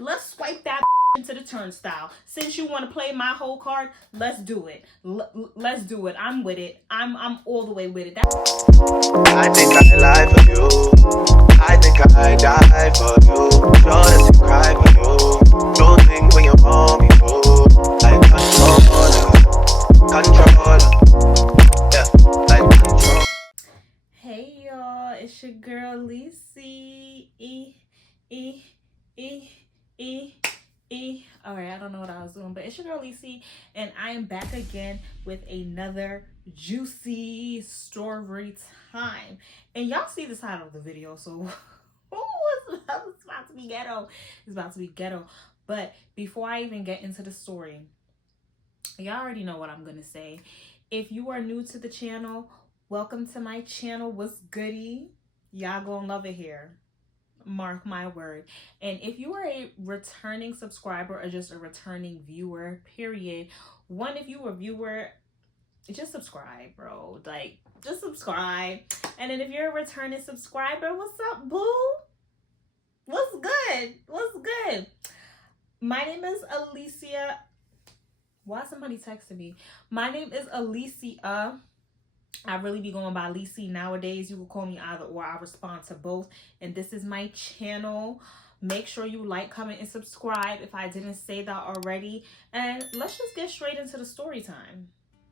Let's swipe that into the turnstile. Since you want to play my whole card, let's do it. Let's do it. I'm with it. I'm all the way with it. I think I lie for you. I think I die for you. Sure that you cry for you. Do things when you want me to. Like controller. Yeah, like control. Hey y'all, it's your girl Lacey. Alright, I don't know what I was doing, but it's your girl Lacey, and I am back again with another juicy story time. And y'all see the title of the video, so it's about to be ghetto. It's about to be ghetto. But before I even get into the story, y'all already know what I'm gonna say. If you are new to the channel, welcome to my channel. What's goody? Y'all gonna love it here. Mark my word. And if you are a returning subscriber or just a returning viewer, period, if you are a viewer, just subscribe, bro. Like, just subscribe. And then if you're a returning subscriber, what's up, boo? What's good? What's good? My name is Alicia. Why somebody texting me? My name is Alicia. I really be going by Lacey nowadays. You can call me either or. I respond to both. And this is my channel. Make sure you like, comment, and subscribe if I didn't say that already. And let's just get straight into the story time.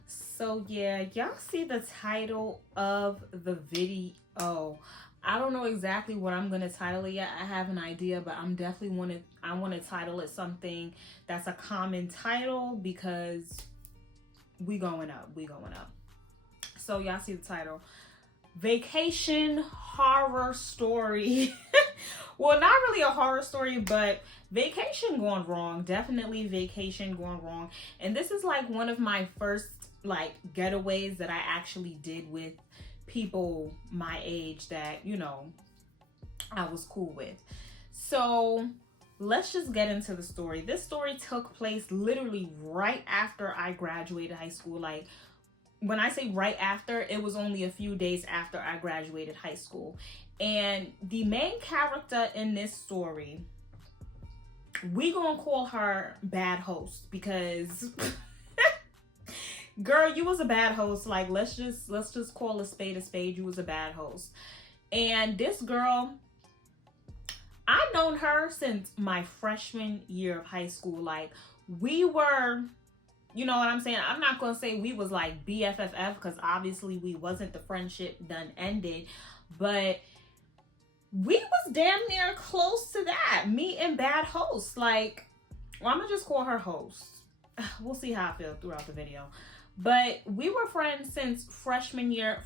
So yeah, y'all see the title of the video. I don't know exactly what I'm gonna title it yet. I have an idea, but I'm definitely I want to title it something that's a common title because we going up. So y'all see the title, Vacation Horror Story. Well, not really a horror story, but vacation gone wrong. Definitely vacation gone wrong. And this is like one of my first like getaways that I actually did with people my age that, you know, I was cool with. So let's just get into the story. This story took place literally right after I graduated high school. Like, when I say right after, it was only a few days after I graduated high school. And the main character in this story, we gonna call her Bad Host because girl, you was a bad host. Like, let's just call a spade a spade. You was a bad host. And this girl, I've known her since my freshman year of high school. Like, we were, you know what I'm saying? I'm not going to say we was like BFFF because obviously we wasn't. The friendship done ended. But we was damn near close to that. Me and Bad Host. Like, well, I'm going to just call her Host. We'll see how I feel throughout the video. But we were friends since freshman year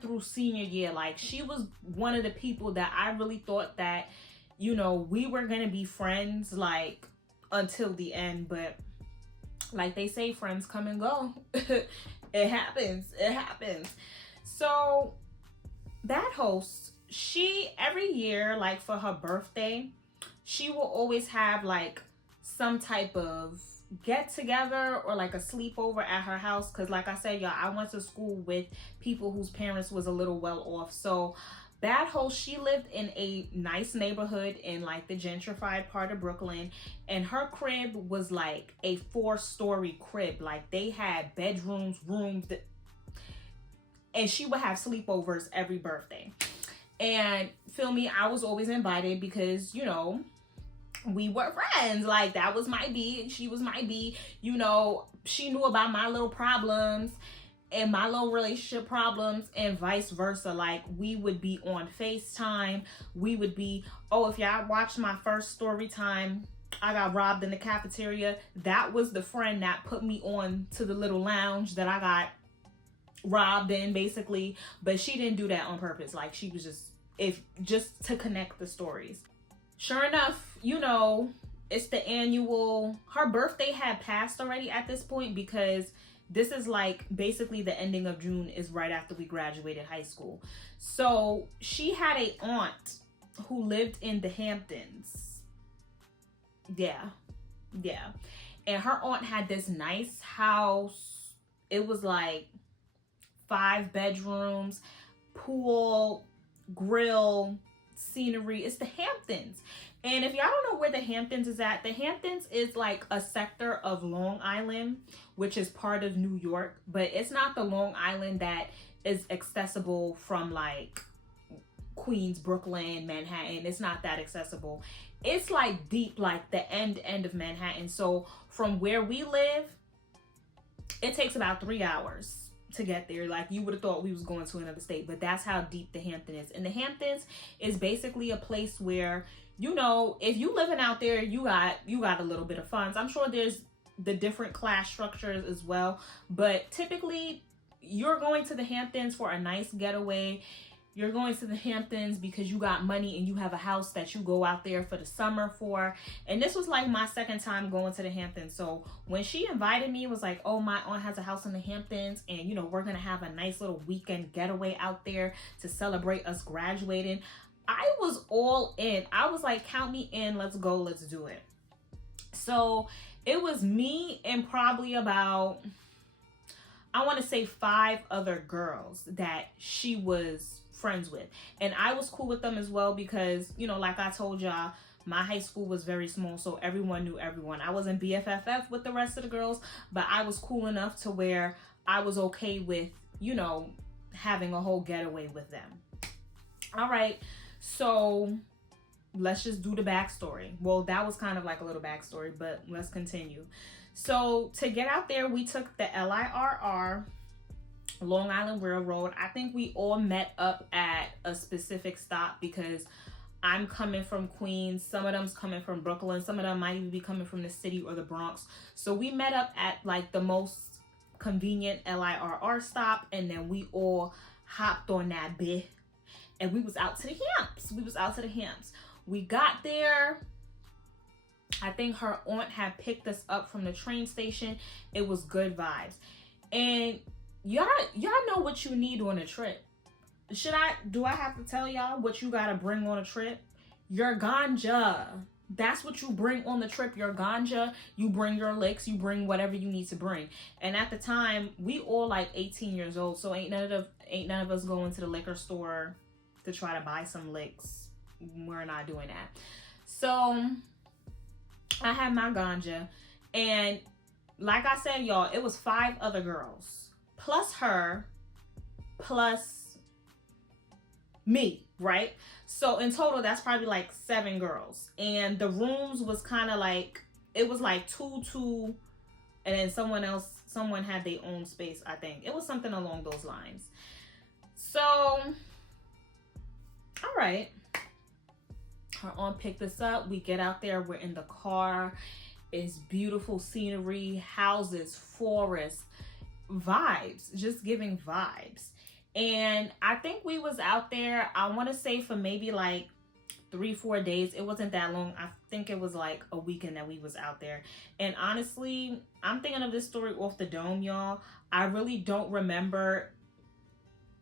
through senior year. Like, she was one of the people that I really thought that, you know, we were going to be friends, like, until the end. But like they say, friends come and go. It happens. So that host, she every year, like for her birthday, she will always have like some type of get together or like a sleepover at her house. Because like I said, y'all, I went to school with people whose parents was a little well off. So Bad Host, she lived in a nice neighborhood in like the gentrified part of Brooklyn, and her crib was like a 4-story crib. Like, they had bedrooms, rooms, and she would have sleepovers every birthday. And feel me, I was always invited because, you know, we were friends. Like, that was my B and she was my B. You know, she knew about my little problems and my little relationship problems and vice versa. Like, we would be on FaceTime. We would be, oh, if y'all watched my first story time, I got robbed in the cafeteria. That was the friend that put me on to the little lounge that I got robbed in, basically. But she didn't do that on purpose. Like, she was just to connect the stories. Sure enough, you know, it's the annual, her birthday had passed already at this point because this is like basically the ending of June is right after we graduated high school. So she had a aunt who lived in the Hamptons. Yeah. And her aunt had this nice house. It was like 5 bedrooms, pool, grill, scenery. It's the Hamptons. And if y'all don't know where the Hamptons is at, the Hamptons is like a sector of Long Island, which is part of New York, but it's not the Long Island that is accessible from like Queens, Brooklyn, Manhattan. It's not that accessible. It's like deep, like the end of Manhattan. So from where we live, it takes about 3 hours to get there. Like, you would have thought we was going to another state, but that's how deep the Hampton is. And the Hamptons is basically a place where, you know, if you living out there, you got a little bit of funds. I'm sure there's the different class structures as well, but typically you're going to the Hamptons for a nice getaway. You're going to the Hamptons because you got money and you have a house that you go out there for the summer for. And this was like my second time going to the Hamptons. So when she invited me, it was like, oh, my aunt has a house in the Hamptons, and, you know, we're going to have a nice little weekend getaway out there to celebrate us graduating. I was all in. I was like, count me in. Let's go. Let's do it. So it was me and probably about, I want to say 5 other girls that she was friends with. And I was cool with them as well because, you know, like I told y'all, my high school was very small, so everyone knew everyone. I wasn't BFFF with the rest of the girls, but I was cool enough to where I was okay with, you know, having a whole getaway with them. All right, so let's just do the backstory. Well, that was kind of like a little backstory, but let's continue. So to get out there, we took the LIRR, Long Island Railroad. I think we all met up at a specific stop because I'm coming from Queens. Some of them's coming from Brooklyn. Some of them might even be coming from the city or the Bronx. So we met up at like the most convenient LIRR stop, and then we all hopped on that bit and we was out to the Hamps. We got there. I think her aunt had picked us up from the train station. It was good vibes. And y'all know what you need on a trip. Do I have to tell y'all what you gotta bring on a trip? Your ganja. That's what you bring on the trip. Your ganja. You bring your licks. You bring whatever you need to bring. And at the time, we all like 18 years old, so ain't none of us going to the liquor store to try to buy some licks. We're not doing that. So I had my ganja, and like I said, y'all, it was 5 other girls plus her plus me, right? So in total, that's probably like 7 girls. And the rooms was kind of like, it was like 2, and then someone had their own space, I think. It was something along those lines. So, all right. Her aunt picked us up. We get out there. We're in the car. It's beautiful scenery, houses, forests, vibes, just giving vibes. And I think we was out there, I want to say for maybe like 3-4 days. It wasn't that long. I think it was like a weekend that we was out there. And honestly, I'm thinking of this story off the dome, y'all. I really don't remember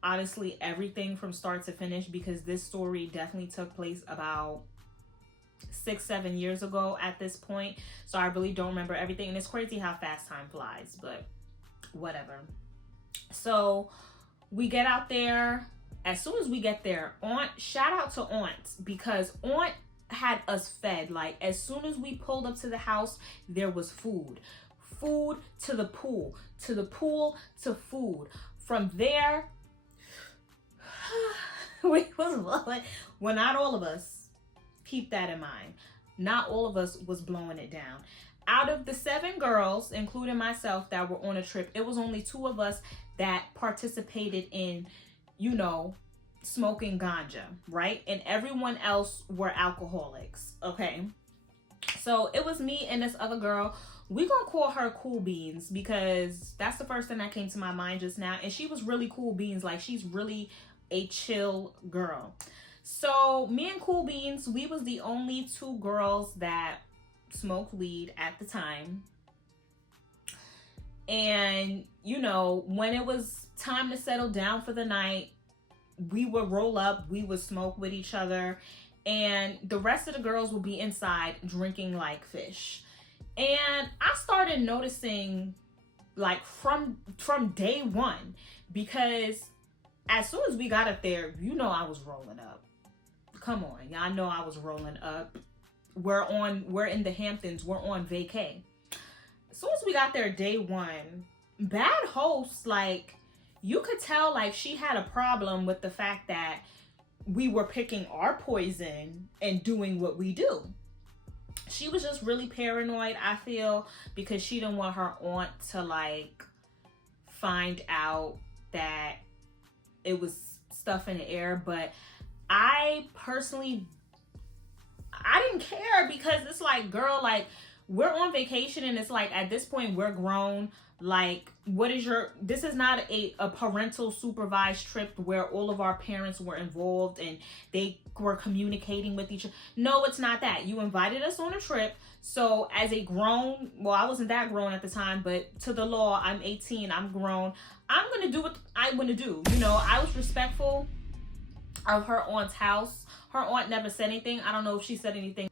honestly everything from start to finish because this story definitely took place about 6-7 years ago at this point. So I really don't remember everything. And it's crazy how fast time flies, but whatever. So we get out there. As soon as we get there, shout out to Aunt, because Aunt had us fed. Like, as soon as we pulled up to the house, there was food to the pool to food. From there, we was blowing. Well, not all of us, keep that in mind, not all of us was blowing it down. Out of the 7 girls, including myself, that were on a trip, it was only 2 of us that participated in, you know, smoking ganja, right? And everyone else were alcoholics, okay? So it was me and this other girl. We gonna call her Cool Beans because that's the first thing that came to my mind just now. And she was really Cool Beans. Like, she's really a chill girl. So me and Cool Beans, we was the only 2 girls that smoked weed at the time. And, you know, when it was time to settle down for the night, we would roll up, we would smoke with each other, and the rest of the girls would be inside drinking like fish. And I started noticing, like, from day one, because as soon as we got up there, you know I was rolling up. Come on, y'all know I was rolling up. we're in the Hamptons, we're on vacay. As soon as we got there day one, bad host, like, you could tell like she had a problem with the fact that we were picking our poison and doing what we do. She was just really paranoid, I feel, because she didn't want her aunt to like find out that it was stuff in the air. But I personally, I didn't care, because it's like, girl, like, we're on vacation and it's like, at this point we're grown. Like, what is this is not a parental supervised trip where all of our parents were involved and they were communicating with each other. No, it's not that. You invited us on a trip. So as a grown, well, I wasn't that grown at the time, but to the law, I'm 18, I'm grown. I'm going to do what I want to do. You know, I was respectful of her aunt's house. Her aunt never said anything. I don't know if she said anything.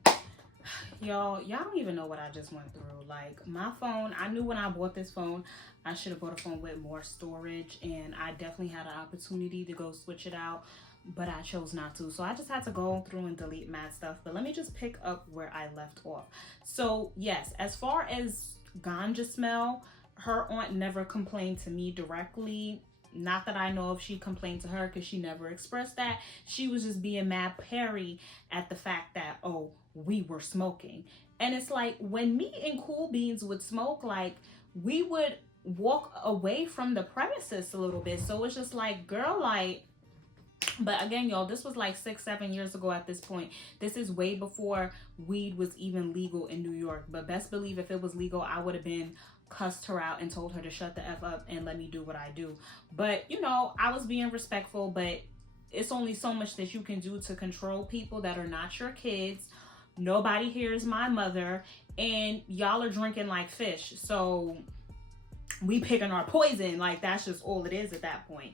Y'all don't even know what I just went through. Like, my phone, I knew when I bought this phone, I should have bought a phone with more storage, and I definitely had an opportunity to go switch it out, but I chose not to. So I just had to go through and delete mad stuff. But let me just pick up where I left off. So yes, as far as ganja smell, her aunt never complained to me directly. Not that I know if she complained to her, because she never expressed that. She was just being mad Perry at the fact that, oh, we were smoking. And it's like, when me and Cool Beans would smoke, like, we would walk away from the premises a little bit. So it's just like, girl, like, but again, y'all, this was like 6-7 years ago at this point. This is way before weed was even legal in New York. But best believe if it was legal, I would have been cussed her out and told her to shut the F up and let me do what I do. But, you know, I was being respectful, but it's only so much that you can do to control people that are not your kids. Nobody here is my mother, and y'all are drinking like fish. So we picking our poison. Like, that's just all it is at that point.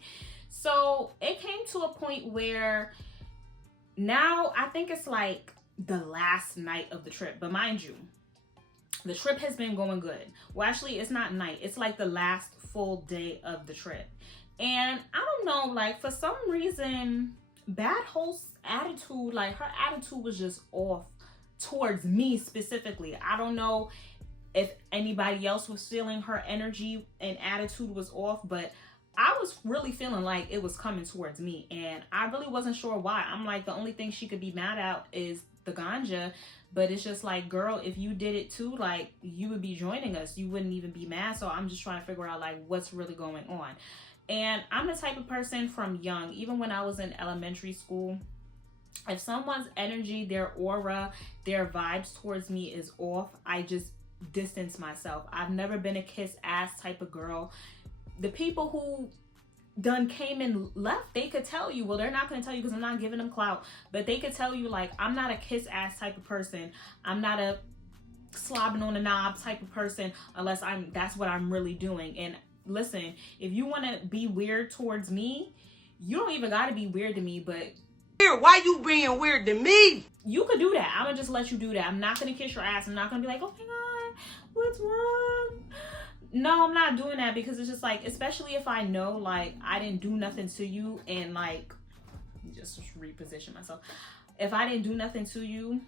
So it came to a point where now I think it's like the last night of the trip. But mind you, the trip has been going good. Well, actually, it's not night. It's like the last full day of the trip. And I don't know, like, for some reason, bad host's attitude, like, her attitude was just off towards me specifically. I don't know if anybody else was feeling her energy and attitude was off, but I was really feeling like it was coming towards me, and I really wasn't sure why. I'm like, the only thing she could be mad at is the ganja, but it's just like, girl, if you did it too, like, you would be joining us. You wouldn't even be mad. So I'm just trying to figure out, like, what's really going on. And I'm the type of person from young, even when I was in elementary school, if someone's energy, their aura, their vibes towards me is off, I just distance myself. I've never been a kiss ass type of girl. The people who done came and left, they could tell you, well, they're not going to tell you because I'm not giving them clout, but they could tell you, like, I'm not a kiss ass type of person. I'm not a slobbing on the knob type of person unless that's what I'm really doing. And listen, if you want to be weird towards me, you don't even got to be weird to me, but why you being weird to me? You could do that. I'm gonna just let you do that. I'm not gonna kiss your ass. I'm not gonna be like, oh my god, what's wrong? No, I'm not doing that, because it's just like, especially if I know, like, I didn't do nothing to you, and like, just reposition myself. If I didn't do nothing to you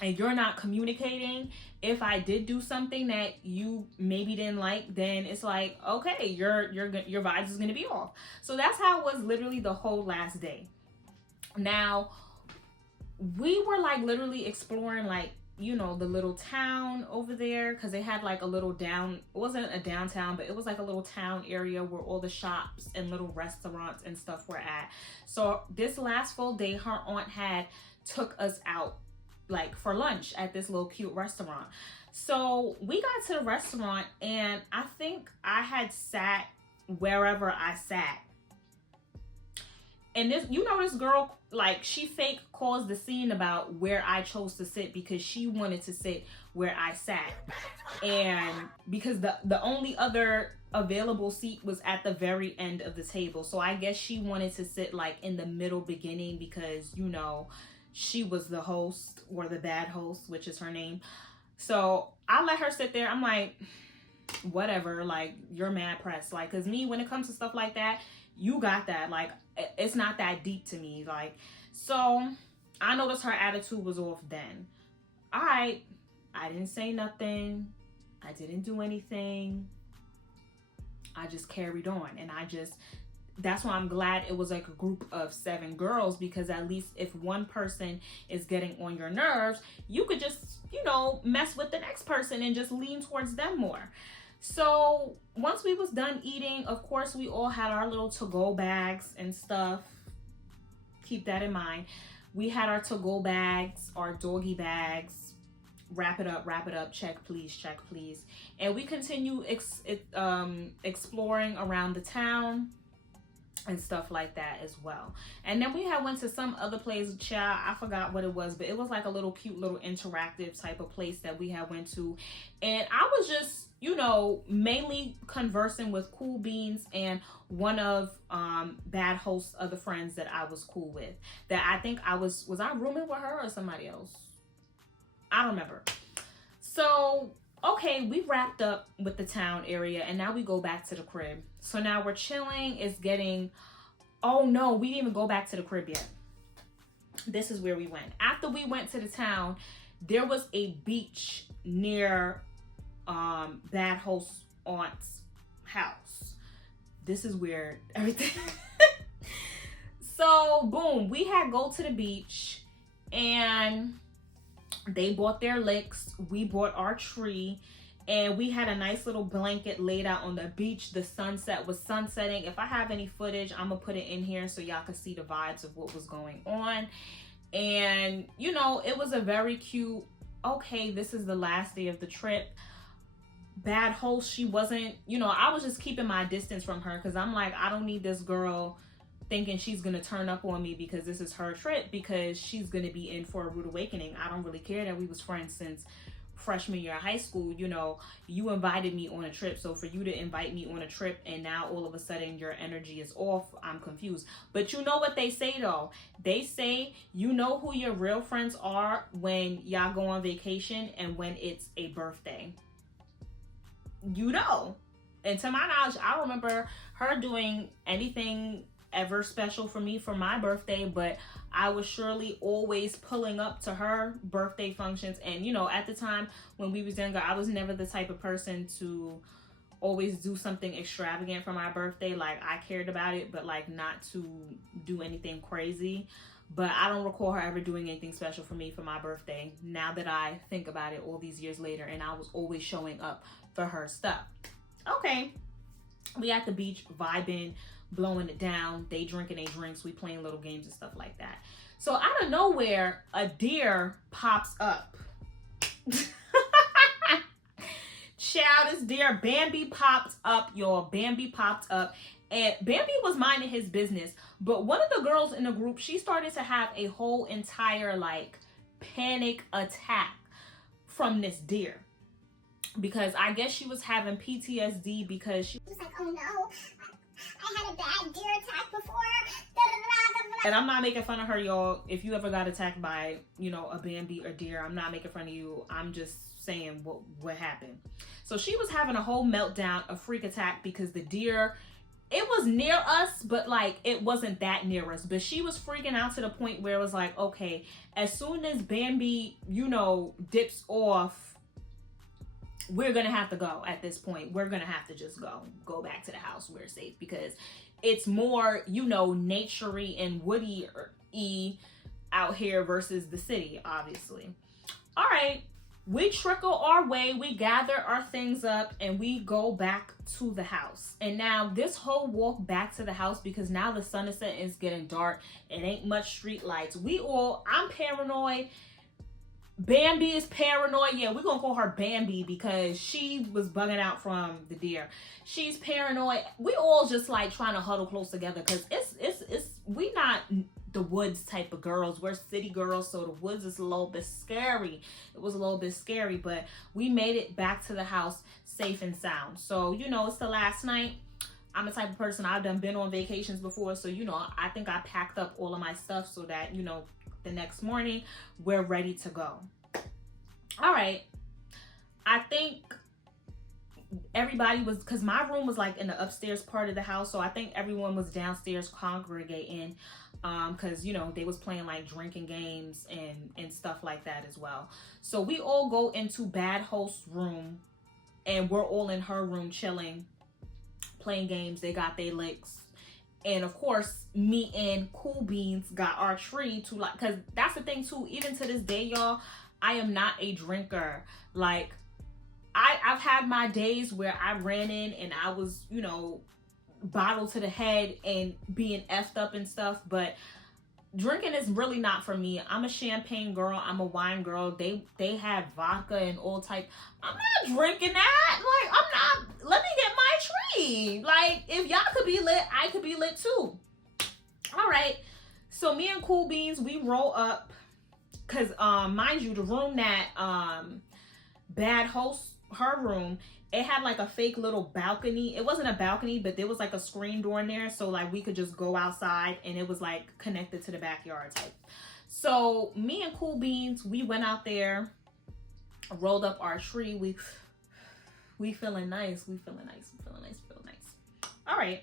and you're not communicating, if I did do something that you maybe didn't like, then it's like, okay, your vibes is gonna be off. So that's how it was literally the whole last day. Now, we were like literally exploring, like, you know, the little town over there, because they had like a little it wasn't a downtown, but it was like a little town area where all the shops and little restaurants and stuff were at. So this last full day, her aunt had took us out like for lunch at this little cute restaurant. So we got to the restaurant, and I think I had sat wherever I sat. And this, you know, this girl, like, she fake caused the scene about where I chose to sit because she wanted to sit where I sat. And because the only other available seat was at the very end of the table. So I guess she wanted to sit like in the middle beginning because, you know, she was the host, or the bad host, which is her name. So I let her sit there. I'm like, whatever, like, you're mad pressed. Like, cause me, when it comes to stuff like that, you got that. Like, it's not that deep to me. Like, so I noticed her attitude was off then. all right, I didn't say nothing. I didn't do anything. I just carried on. And that's why I'm glad it was like a group of 7 girls, because at least if one person is getting on your nerves, you could just, mess with the next person and just lean towards them more. So once we was done eating, of course, we all had our little to-go bags and stuff. Keep that in mind. We had our to-go bags, our doggy bags. Wrap it up, check please. And we continue exploring around the town and stuff like that as well. And then we went to some other place, child, I forgot what it was, but it was like a little cute little interactive type of place that we went to. And I was just, mainly conversing with Cool Beans and one of Bad Host's other friends that I was cool with. That I think was I rooming with her or somebody else? I don't remember. So, okay, we wrapped up with the town area and now we go back to the crib. So now we're chilling. It's getting, oh no, we didn't even go back to the crib yet. This is where we went. After we went to the town, there was a beach near Bad Host Aunt's house. This is where everything. So, boom, we had go to the beach and they bought their licks. We bought our tree. And we had a nice little blanket laid out on the beach. The sunset was sunsetting. If I have any footage, I'm going to put it in here so y'all can see the vibes of what was going on. And, it was a very cute, okay, this is the last day of the trip. Bad Host, she wasn't, I was just keeping my distance from her because I'm like, I don't need this girl thinking she's going to turn up on me because this is her trip, because she's going to be in for a rude awakening. I don't really care that we was friends since freshman year of high school. You invited me on a trip, so for you to invite me on a trip and now all of a sudden your energy is off, I'm confused. But you know what they say though? They say who your real friends are when y'all go on vacation and when it's a birthday. And to my knowledge, I don't remember her doing anything ever special for me for my birthday, but I was surely always pulling up to her birthday functions. And at the time when we was younger, I was never the type of person to always do something extravagant for my birthday. Like, I cared about it, but like not to do anything crazy. But I don't recall her ever doing anything special for me for my birthday, now that I think about it all these years later. And I was always showing up for her stuff. Okay, we at the beach vibing, blowing it down. They drinking their drinks. We playing little games and stuff like that. So out of nowhere, a deer pops up. Child, this deer, Bambi popped up, y'all. Bambi popped up. And Bambi was minding his business. But one of the girls in the group, she started to have a whole entire panic attack from this deer. Because I guess she was having PTSD because she was like, oh no, I had a bad deer attack before. And I'm not making fun of her, y'all. If you ever got attacked by, a Bambi or deer, I'm not making fun of you. I'm just saying what happened. So she was having a whole meltdown, a freak attack, because the deer, it was near us, but it wasn't that near us. But she was freaking out to the point where it was like, okay, as soon as Bambi, dips off, we're going to have to go at this point. We're going to have to just go back to the house where it's safe, because it's more, nature-y and woody-y out here versus the city, obviously. All right. We trickle our way, we gather our things up, and we go back to the house. And now this whole walk back to the house, because now the sun is setting, it's getting dark. It ain't much street lights. I'm paranoid. Bambi is paranoid. Yeah, we're gonna call her Bambi because she was bugging out from the deer. She's paranoid. We all just trying to huddle close together because we not the woods type of girls. We're city girls, so the woods is a little bit scary. It was a little bit scary, but we made it back to the house safe and sound. So it's the last night. I'm the type of person, I've been on vacations before, so I think I packed up all of my stuff so that the next morning we're ready to go. All right, I think everybody was, because my room was like in the upstairs part of the house, so I think everyone was downstairs congregating, because, you know, they was playing like drinking games and stuff like that as well. So we all go into bad host room, and we're all in her room chilling, playing games. They got their licks. And of course, me and Cool Beans got our tree to, like, because that's the thing too, even to this day, y'all, I am not a drinker. Like, I've had my days where I ran in and I was, you know, bottle to the head and being effed up and stuff, but drinking is really not for me. I'm a champagne girl. I'm a wine girl. They have vodka and all type. I'm not drinking that. Like, I'm not. Let me get my tree. Like, if y'all could be lit, I could be lit too. All right. So me and Cool Beans, we roll up, cause mind you, the room that bad host, her room, it had like a fake little balcony. It wasn't a balcony, but there was like a screen door in there, so like we could just go outside, and it was like connected to the backyard type. So me and Cool Beans, we went out there, rolled up our tree. We feeling nice. We feeling nice. We feeling nice. Feeling nice. All right.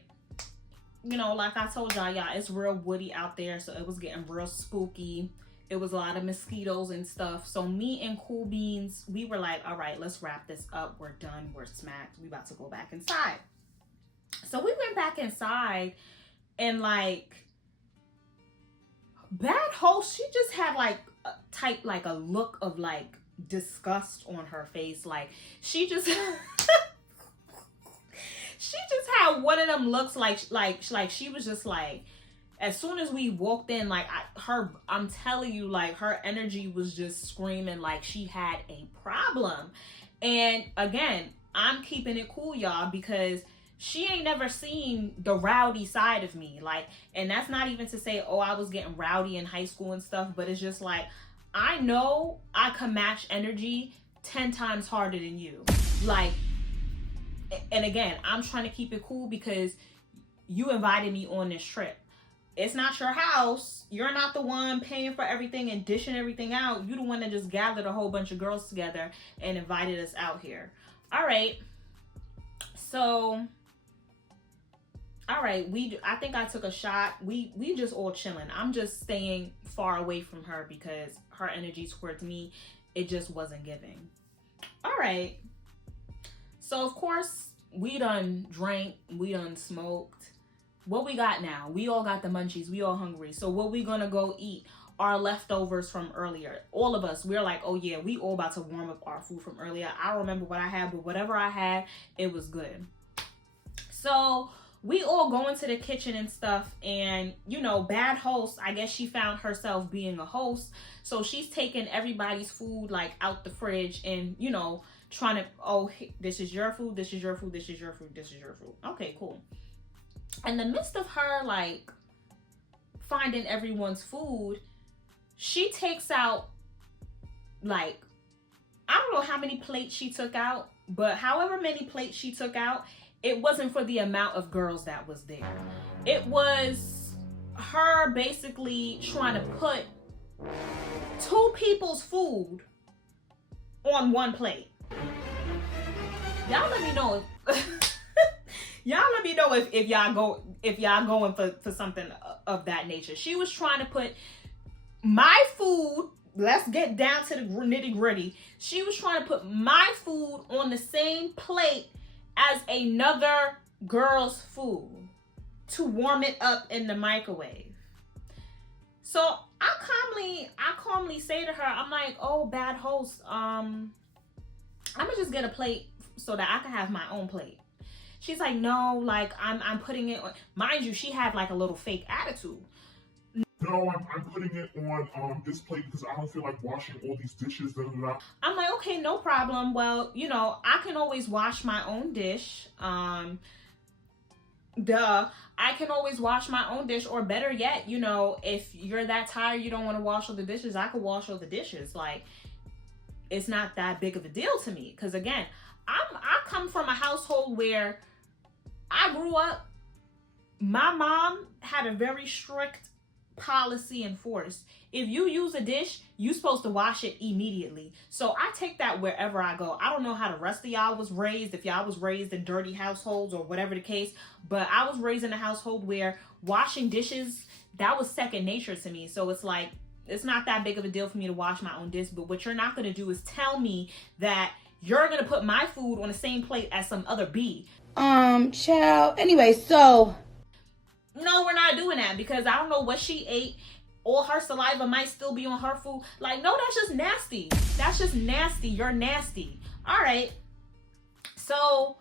You know, like I told y'all, it's real woody out there, so it was getting real spooky. It was a lot of mosquitoes and stuff. So me and Cool Beans, we were like, all right, let's wrap this up. We're done. We're smacked. We about to go back inside. So we went back inside, and like, bad host, she just had like a look of like disgust on her face. Like, she just she just had one of them looks like she was just like, as soon as we walked in, like, I'm telling you, like, her energy was just screaming like she had a problem. And again, I'm keeping it cool, y'all, because she ain't never seen the rowdy side of me. Like, and that's not even to say, oh, I was getting rowdy in high school and stuff, but it's just like, I know I can match energy 10 times harder than you. Like, and again, I'm trying to keep it cool because you invited me on this trip. It's not your house. You're not the one paying for everything and dishing everything out. You the one that just gathered a whole bunch of girls together and invited us out here. All right. So, all right. I think I took a shot. We just all chilling. I'm just staying far away from her because her energy towards me, it just wasn't giving. All right. So, of course, we done drank. We done smoked. What we got now? We all got the munchies. We all hungry. So what we gonna go eat? Our leftovers from earlier. All of us, we're like, oh yeah, we all about to warm up our food from earlier. I don't remember what I had, but whatever I had, it was good. So we all go into the kitchen and stuff, and you know, bad host, I guess she found herself being a host. So she's taking everybody's food like out the fridge and, you know, trying to, oh, this is your food, this is your food, this is your food, this is your food. Okay, cool. In the midst of her like finding everyone's food, she takes out like, I don't know how many plates she took out, but however many plates she took out, it wasn't for the amount of girls that was there. It was her basically trying to put 2 people's food on one plate. Y'all let me know y'all let me know if y'all going for something of that nature. She was trying to put my food, let's get down to the nitty gritty. She was trying to put my food on the same plate as another girl's food to warm it up in the microwave. So I calmly say to her, I'm like, oh, bad host, I'm gonna just get a plate so that I can have my own plate. She's like, no, like, I'm putting it on. Mind you, she had like a little fake attitude. No, I'm putting it on this plate because I don't feel like washing all these dishes. Da, da, da. I'm like, okay, no problem. Well, you know, I can always wash my own dish. I can always wash my own dish, or better yet, you know, if you're that tired, you don't want to wash all the dishes, I could wash all the dishes. Like, it's not that big of a deal to me. Because again, I come from a household where I grew up, my mom had a very strict policy enforced. If you use a dish, you're supposed to wash it immediately. So I take that wherever I go. I don't know how the rest of y'all was raised, if y'all was raised in dirty households or whatever the case, but I was raised in a household where washing dishes, that was second nature to me. So it's like, it's not that big of a deal for me to wash my own dish. But what you're not going to do is tell me that you're going to put my food on the same plate as some other bee. Child. Anyway, so. No, we're not doing that, because I don't know what she ate. All her saliva might still be on her food. Like, no, that's just nasty. That's just nasty. You're nasty. All right. So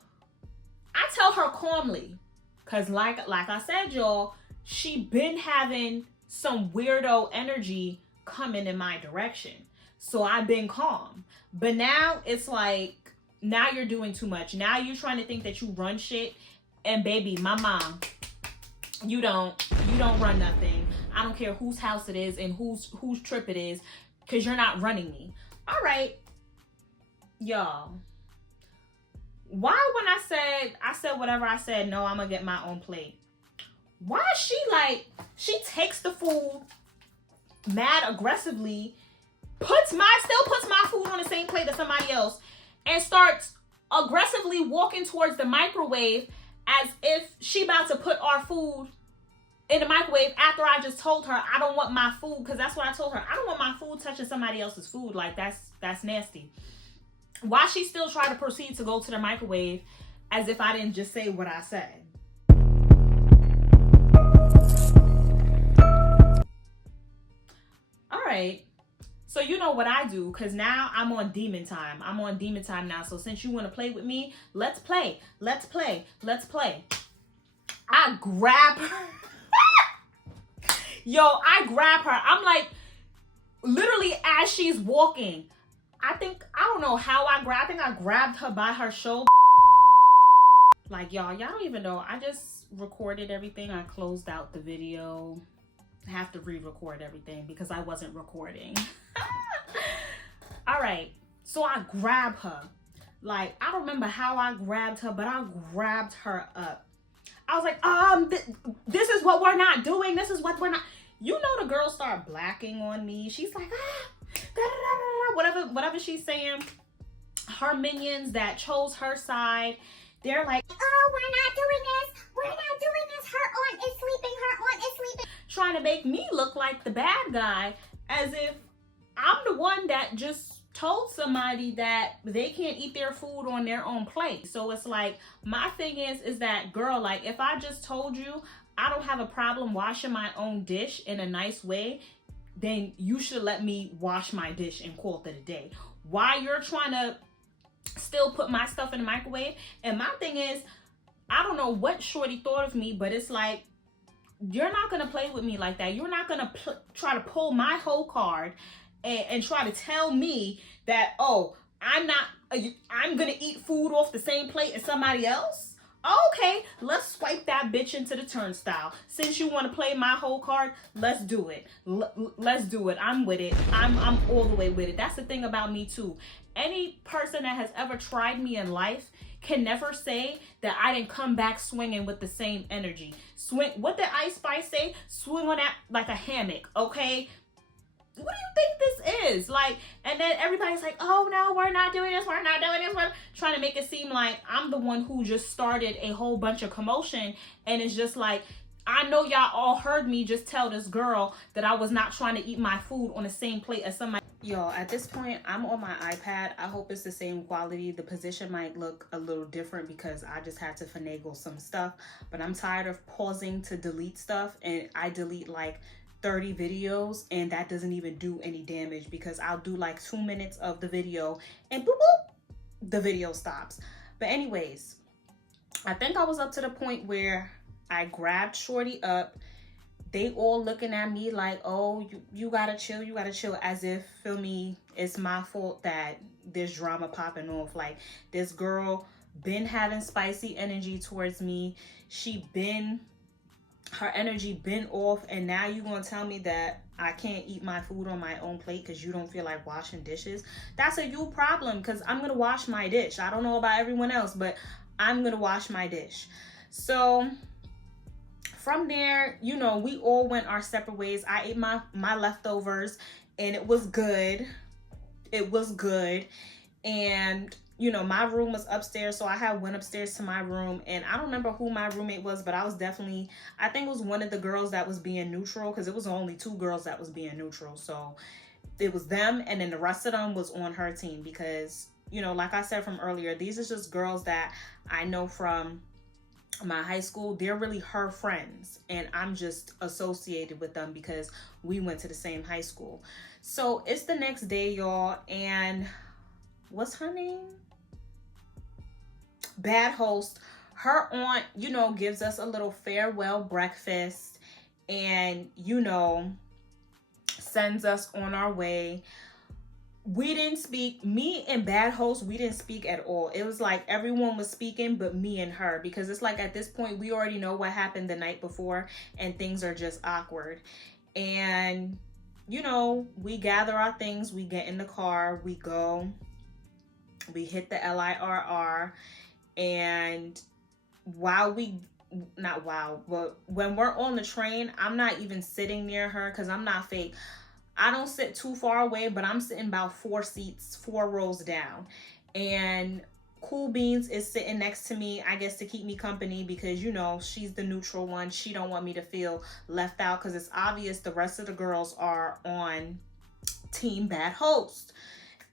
I tell her calmly, because like I said, y'all, she been having some weirdo energy coming in my direction. So I've been calm. But now it's like, now you're doing too much. Now you're trying to think that you run shit. And baby, my mom, you don't run nothing. I don't care whose house it is and whose trip it is, because you're not running me. All right, y'all. Why when I said whatever I said, no, I'm gonna get my own plate. Why is she like, she takes the food mad aggressively, still puts my food on the same plate as somebody else, and starts aggressively walking towards the microwave as if she about to put our food in the microwave after I just told her I don't want my food, because that's what I told her. I don't want my food touching somebody else's food. Like, that's nasty. Why she still try to proceed to go to the microwave as if I didn't just say what I said? All right. So you know what I do, because now I'm on demon time. I'm on demon time now. So since you want to play with me, let's play. Let's play. Let's play. I grab her. Yo, I grab her. I'm like, literally as she's walking. I don't know how I grabbed her by her shoulder. Like, y'all don't even know. I just recorded everything. I closed out the video. I have to re-record everything because I wasn't recording. All right. So I grab her. Like, I don't remember how I grabbed her, but I grabbed her up. I was like, this is what we're not doing. This is what we're not. You know, the girl start blacking on me. She's like, whatever she's saying. Her minions that chose her side, they're like, oh, we're not doing this. We're not doing this. Her aunt is sleeping. Her aunt is sleeping. Trying to make me look like the bad guy, as if I'm the one that just told somebody that they can't eat their food on their own plate. So it's like, my thing is that, girl, like, if I just told you I don't have a problem washing my own dish in a nice way, then you should let me wash my dish and call it a day. Why you're trying to still put my stuff in the microwave? And my thing is, I don't know what shorty thought of me, but it's like, you're not gonna play with me like that. You're not gonna try to pull my whole card and try to tell me that, oh, I'm gonna eat food off the same plate as somebody else. Okay, let's swipe that bitch into the turnstile. Since you want to play my whole card, let's do it. Let's do it. I'm with it. I'm all the way with it. That's the thing about me too. Any person that has ever tried me in life can never say that I didn't come back swinging with the same energy. Swing. What did Ice Spice say? Swing on that like a hammock. Okay. What do you think this is? Like, and then everybody's like, oh no, we're not doing this, we're not doing this. We're trying to make it seem like I'm the one who just started a whole bunch of commotion. And it's just like, I know y'all all heard me just tell this girl that I was not trying to eat my food on the same plate as somebody. Y'all, at this point, I'm on my iPad. I hope it's the same quality. The position might look a little different because I just had to finagle some stuff. But I'm tired of pausing to delete stuff. And I delete like 30 videos and that doesn't even do any damage, because I'll do like 2 minutes of the video and boop, boop, the video stops. But anyways, I think I was up to the point where I grabbed shorty up. They all looking at me like, oh, you gotta chill, as if, feel me, it's my fault that there's drama popping off. Like, this girl been having spicy energy towards me. Her energy been off, and now you gonna tell me that I can't eat my food on my own plate because you don't feel like washing dishes? That's a you problem, because I'm gonna wash my dish. I don't know about everyone else, but I'm gonna wash my dish. So from there, you know, we all went our separate ways. I ate my leftovers, and it was good. It was good. And you know, my room was upstairs, so I went upstairs to my room, and I don't remember who my roommate was, but I think it was one of the girls that was being neutral, because it was only 2 girls that was being neutral. So it was them, and then the rest of them was on her team, because, you know, like I said from earlier, these are just girls that I know from my high school. They're really her friends, and I'm just associated with them because we went to the same high school. So it's the next day, y'all, and what's her name? Bad host. Her aunt, you know, gives us a little farewell breakfast, and, you know, sends us on our way. We didn't speak. Me and Bad host, we didn't speak at all. It was like everyone was speaking but me and her, because it's like at this point we already know what happened the night before, and things are just awkward. And, you know, we gather our things, we get in the car, we go, we hit the LIRR. And but when we're on the train, I'm not even sitting near her, because I'm not fake. I don't sit too far away, but I'm sitting about 4 rows down. And Cool Beans is sitting next to me, I guess to keep me company, because, you know, she's the neutral one. She don't want me to feel left out, because it's obvious the rest of the girls are on Team Bad Host.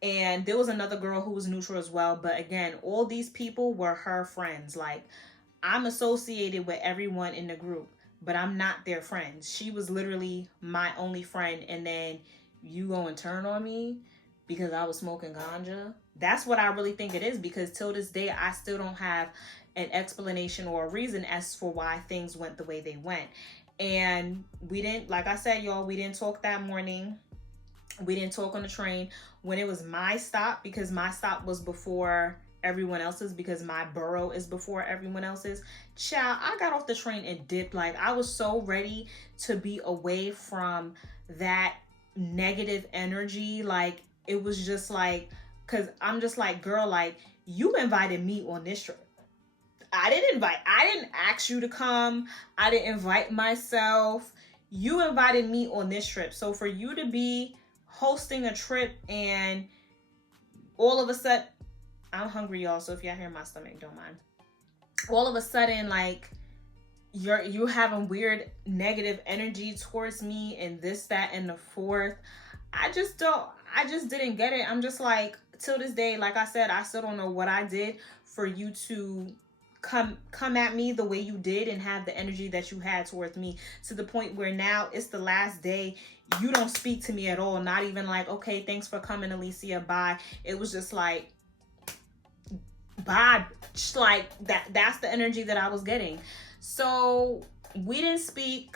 And there was another girl who was neutral as well. But again, all these people were her friends. Like, I'm associated with everyone in the group, but I'm not their friend. She was literally my only friend. And then you go and turn on me because I was smoking ganja. That's what I really think it is, because till this day, I still don't have an explanation or a reason as for why things went the way they went. And we didn't, like I said, y'all, we didn't talk that morning. We didn't talk on the train. When it was my stop, because my stop was before everyone else's, because my borough is before everyone else's. Child, I got off the train and dipped. Like, I was so ready to be away from that negative energy. Like, it was just like, because I'm just like, girl, like, you invited me on this trip. I didn't ask you to come. I didn't invite myself. You invited me on this trip. So for you to be hosting a trip and all of a sudden, I'm hungry, y'all, so if y'all hear my stomach, don't mind. All of a sudden, like, you having weird negative energy towards me, and this, that, and the fourth. I just didn't get it. I'm just like, till this day, like I said, I still don't know what I did for you to come at me the way you did and have the energy that you had towards me, to the point where now it's the last day. You don't speak to me at all. Not even like, okay, thanks for coming, Alicia, bye. It was just like, bye. Just like that's the energy that I was getting. So we didn't speak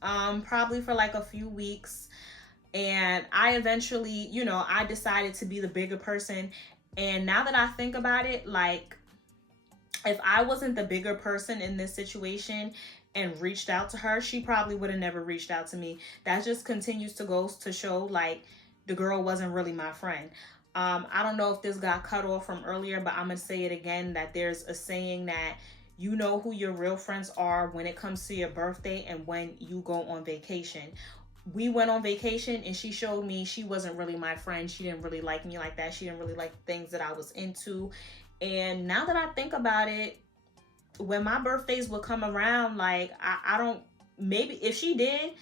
probably for like a few weeks. And I eventually, you know, I decided to be the bigger person. And now that I think about it, like, if I wasn't the bigger person in this situation and reached out to her, she probably would have never reached out to me. That just continues to go to show, like, the girl wasn't really my friend. I don't know if this got cut off from earlier, but I'm going to say it again, that there's a saying that you know who your real friends are when it comes to your birthday and when you go on vacation. We went on vacation and she showed me she wasn't really my friend. She didn't really like me like that. She didn't really like things that I was into. And now that I think about it, when my birthdays would come around, like, I don't, maybe if she did,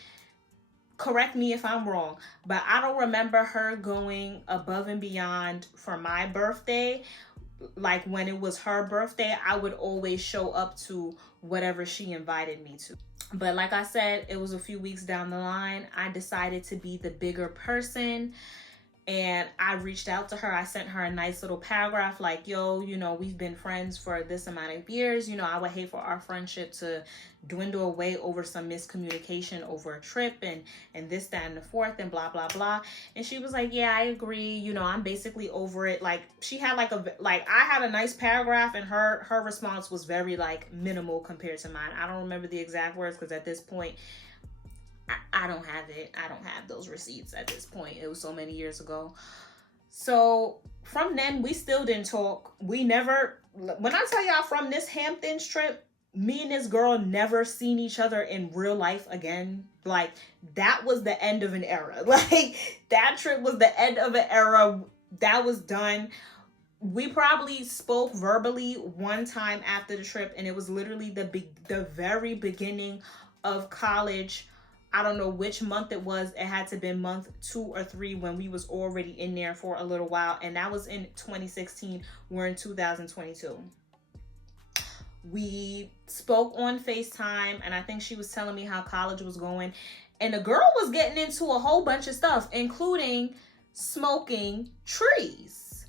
correct me if I'm wrong, but I don't remember her going above and beyond for my birthday. Like, when it was her birthday, I would always show up to whatever she invited me to. But like I said, it was a few weeks down the line, I decided to be the bigger person. And I reached out to her. I sent her a nice little paragraph like, yo, you know, we've been friends for this amount of years. You know, I would hate for our friendship to dwindle away over some miscommunication over a trip and this, that, and the fourth, and blah, blah, blah. And she was like, yeah, I agree. You know, I'm basically over it. Like, she had I had a nice paragraph, and her response was very, like, minimal compared to mine. I don't remember the exact words, because at this point, I don't have it. I don't have those receipts at this point. It was so many years ago. So from then, we still didn't talk. We never, when I tell y'all, from this Hamptons trip, me and this girl never seen each other in real life again. Like, that was the end of an era. Like, that trip was the end of an era. That was done. We probably spoke verbally one time after the trip, and it was literally the very beginning of college. I don't know which month it was. It had to have been month 2 or 3 when we was already in there for a little while, and that was in 2016. We're in 2022. We spoke on FaceTime, and I think she was telling me how college was going, and the girl was getting into a whole bunch of stuff, including smoking trees.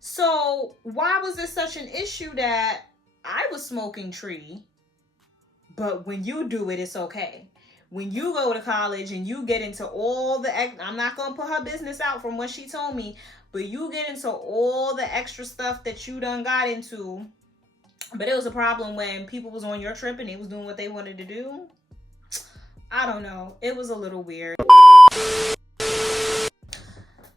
So why was it such an issue that I was smoking tree, but when you do it, it's okay? When you go to college and you get into all the, I'm not going to put her business out from what she told me, but you get into all the extra stuff that you done got into. But it was a problem when people was on your trip and they was doing what they wanted to do. I don't know. It was a little weird.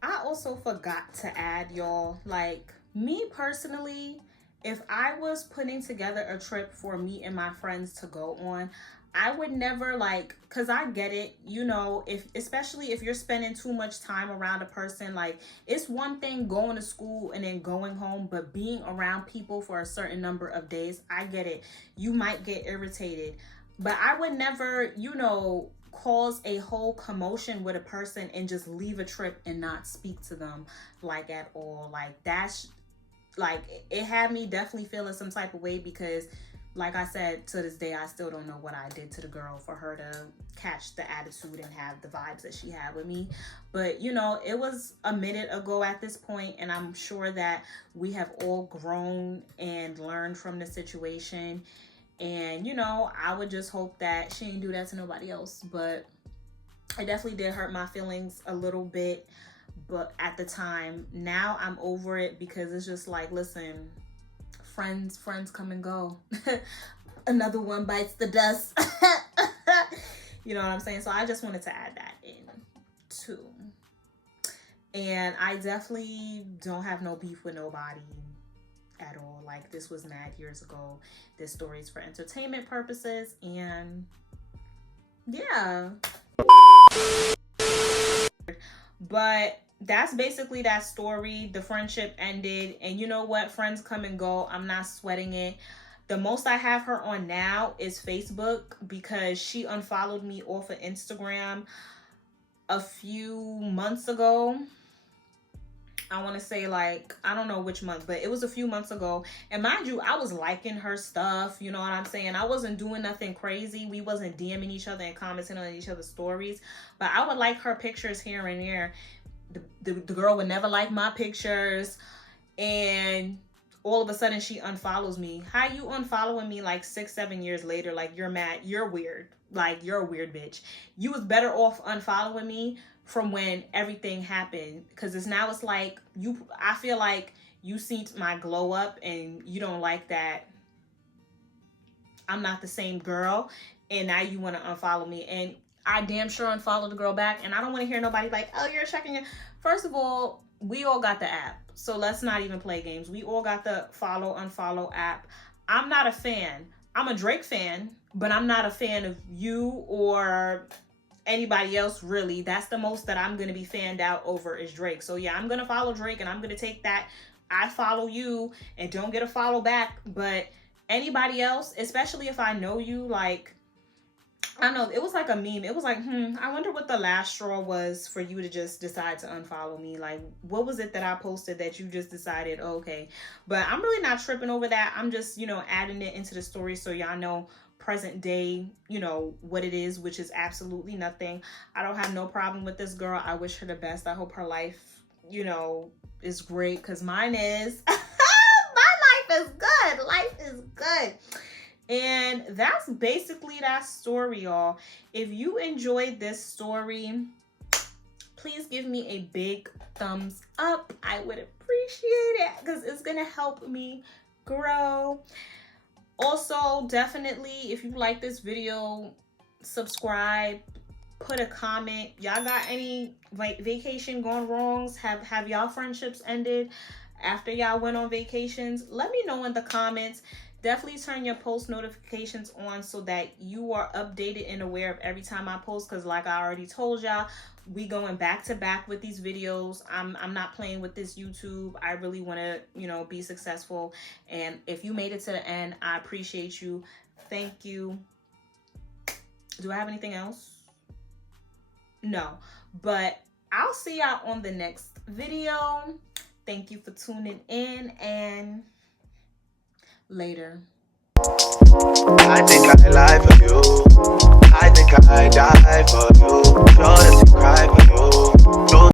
I also forgot to add, y'all, like, me personally, if I was putting together a trip for me and my friends to go on, I would never, like, because I get it, you know, especially if you're spending too much time around a person, like, it's one thing going to school and then going home, but being around people for a certain number of days, I get it. You might get irritated, but I would never, you know, cause a whole commotion with a person and just leave a trip and not speak to them, like, at all. Like, that's, like, it had me definitely feeling some type of way because, like I said, to this day, I still don't know what I did to the girl for her to catch the attitude and have the vibes that she had with me. But, you know, it was a minute ago at this point, and I'm sure that we have all grown and learned from the situation. And, you know, I would just hope that she didn't do that to nobody else. But it definitely did hurt my feelings a little bit. But at the time, now I'm over it because it's just like, listen, friends come and go. Another one bites the dust. You know what I'm saying? So I just wanted to add that in too. And I definitely don't have no beef with nobody at all. Like, this was mad years ago. This story is for entertainment purposes, and yeah. But that's basically that story. The friendship ended, and you know what? Friends come and go. I'm not sweating it. The most I have her on now is Facebook because she unfollowed me off of Instagram a few months ago. I want to say, like, I don't know which month, but it was a few months ago. And mind you, I was liking her stuff. You know what I'm saying? I wasn't doing nothing crazy. We wasn't DMing each other and commenting on each other's stories. But I would like her pictures here and there. The girl would never like my pictures. And all of a sudden, she unfollows me. How you unfollowing me like 6-7 years later? Like, you're mad. You're weird. Like, you're a weird bitch. You was better off unfollowing me from when everything happened, because it's like I feel like you seen my glow up and you don't like that I'm not the same girl, and now you want to unfollow me. And I damn sure unfollowed the girl back, and I don't want to hear nobody like, oh, you're checking your... First of all, we all got the app, so let's not even play games. We all got the follow unfollow app. I'm not a fan. I'm a Drake fan, but I'm not a fan of you or anybody else, really. That's the most that I'm going to be fanned out over is Drake. So yeah, I'm going to follow Drake, and I'm going to take that I follow you and don't get a follow back. But anybody else, especially if I know you, like, I don't know, it was like a meme. It was like, I wonder what the last straw was for you to just decide to unfollow me. Like, what was it that I posted that you just decided, oh, okay. But I'm really not tripping over that. I'm just, you know, adding it into the story so y'all know present day, you know, what it is, which is absolutely nothing. I don't have no problem with this girl. I wish her the best. I hope her life, you know, is great, because mine is. My life is good. Life is good. And that's basically that story, y'all. If you enjoyed this story, please give me a big thumbs up. I would appreciate it, because it's gonna help me grow. Also, definitely, if you like this video, subscribe, put a comment. Y'all got any vacation gone wrongs? Have y'all friendships ended after y'all went on vacations? Let me know in the comments. Definitely turn your post notifications on so that you are updated and aware of every time I post, because like I already told y'all, we going back to back with these videos. I'm not playing with this YouTube. I really want to, you know, be successful. And if you made it to the end, I appreciate you. Thank you. Do I have anything else? No, but I'll see y'all on the next video. Thank you for tuning in, and later. I think I lie for